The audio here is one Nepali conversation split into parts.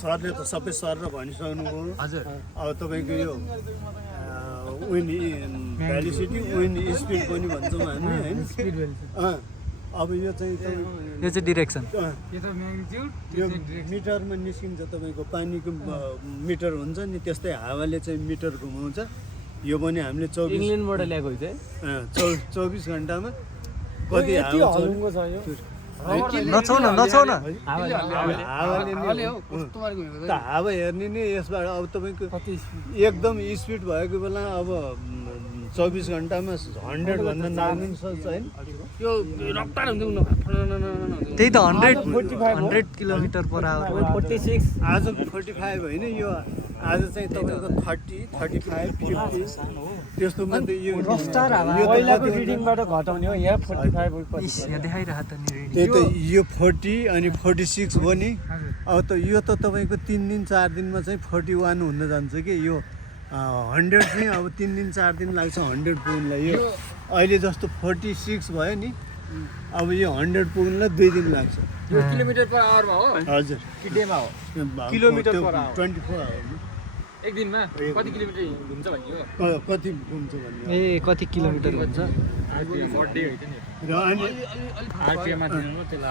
सरले त सबै सर भनिसक्नुभयो हजुर अब तपाईँको यो विन भ्यालिसिटी विन स्पिड पनि भन्छौँ हामी होइन स्पिड भेलिसिटी अब यो चाहिँ यो चाहिँ डिरेक्सन यो त म्याग्निट्युड यो मिटरमा निस्किन्छ तपाईँको पानीको मिटर हुन्छ नि त्यस्तै हावाले चाहिँ मिटर घुमाउँछ यो पनि हामीले 24 इङ्ल्यान्डबाट ल्याएको चाहिँ 24 घन्टामा कति हावा चल्यो नछाउ न हावाले त हावा हेर्ने नै यसबाट अब तपाईँको एकदम स्पिड भएको बेला अब 24 घन्टामा 100 भन्दा नाग्नु सक्छ होइन यो रफ्तार हुन्छ त्यही त 100 किलोमिटर पर आवर 46 आज 45 होइन यो आज चाहिँ तपाईँको 30 35 50 त्यस्तोमा त यो रफ्तार हावा पहिलाको रिडिङबाट घटाउने हो यहाँ 45 यहाँ देखाइरहेको त नि त्यही त यो 40 अनि 46 हो नि अब त यो त तपाईँको 3 दिन 4 दिनमा चाहिँ 41 हुन जान्छ कि यो 100 चाहिँ अब 3 दिन 4 दिन लाग्छ 100 पुग्नलाई यो अहिले जस्तो 46 भयो नि अब यो 100 पुग्नलाई 2 दिन लाग्छ यो किलोमिटर पर आवरमा हो हजुर कि डेमा हो किलोमिटर पर आवर 24 आवर एक दिनमा कति किलोमिटर घुम्छ भन्ने हो कति घुम्छ भन्ने ए कति किलोमिटर हुन्छ आरपिएम पर डे होइन नि र अनि आरपिएम मा दिनु त्यसलाई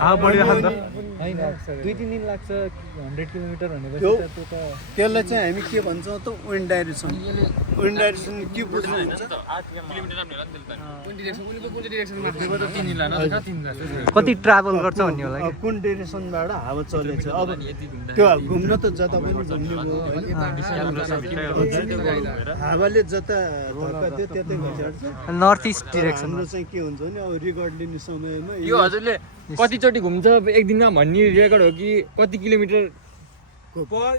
होइन 2-3 दिन लाग्छ 100 किलोमिटर भनेपछि त्यो त त्यसलाई चाहिँ हामी के भन्छौँ त विन्ड डाइरेक्सन के बुझ्नुहुन्छ किलोमिटर नाम होला नि त्यसले कुन डिरेक्सन उनीको कुन डिरेक्सनमा माथि त 3 दिन लानु त 3 दिन कति ट्राभल गर्छ भन्ने होला कि कुन डाइरेक्सनबाट हावा चलेछ अब त्यो घुम्न त जता पनि घुम्ने भयो हावाले जता धक्का दियो त्यतै घटाउँछ नर्थ इस्ट डिरेक्सन हाम्रो चाहिँ के हुन्छ भने अब रेकर्ड लिने समयमा यो हजुरले कति चोटि घुम्छ एक दिनमा भन्ने रेकर्ड हो कि कति किलोमिटर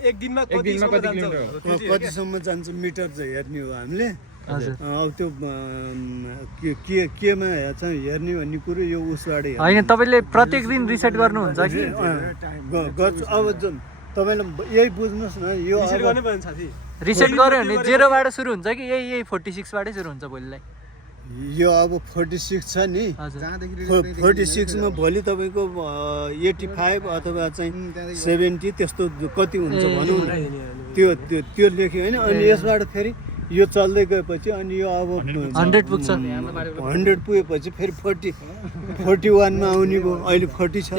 एक दिनमा कति किलोमिटर हो कतिसम्म जान्छ मिटर चाहिँ हेर्ने हो हामीले हजुर अब त्यो केमा चाहिँ हेर्ने भन्ने कुरो यो उसबाट होइन तपाईँले प्रत्येक दिन रिसेट गर्नुहुन्छ कि गर्छु अब तपाईँलाई यही बुझ्नुहोस् न यो रिसेट गर्यो भने 0बाट सुरु हुन्छ कि यही 46 बाटै सुरु हुन्छ भोलिलाई यो अब 46 छ नि 46 मा भोलि तपाईँको 85 अथवा चाहिँ 70 त्यस्तो कति हुन्छ भनौँ न त्यो लेख्यो होइन अनि यसबाट फेरि यो चल्दै गएपछि अनि यो अब 100 पुग्छ 100 पुगेपछि फेरि 41 मा आउने भयो अहिले 40 छ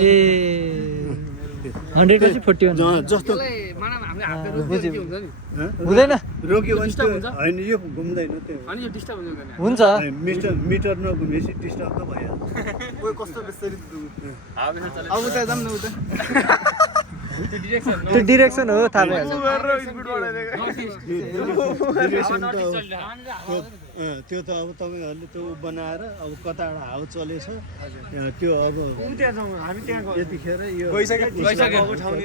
100 पछि 41 जस्तो हुँदैन रोक्यो भने होइन यो घुम्दैन त्यो अनि यो डिस्टर्ब हुन्छ मिटर नघुमेपछि डिस्टर्ब त भइहाल्छ कोही कस्तो बेसरी अब उता जाम न उता त्यो डिरेक्सन हो थाहा भइहाल्छ त्यो त अब तपाईँहरूले त्यो बनाएर अब कताबाट हावा चलेछ त्यो अब त्यहाँ जाउँ हामी त्यहाँ यतिखेर यो गइसक्यो ठाउँ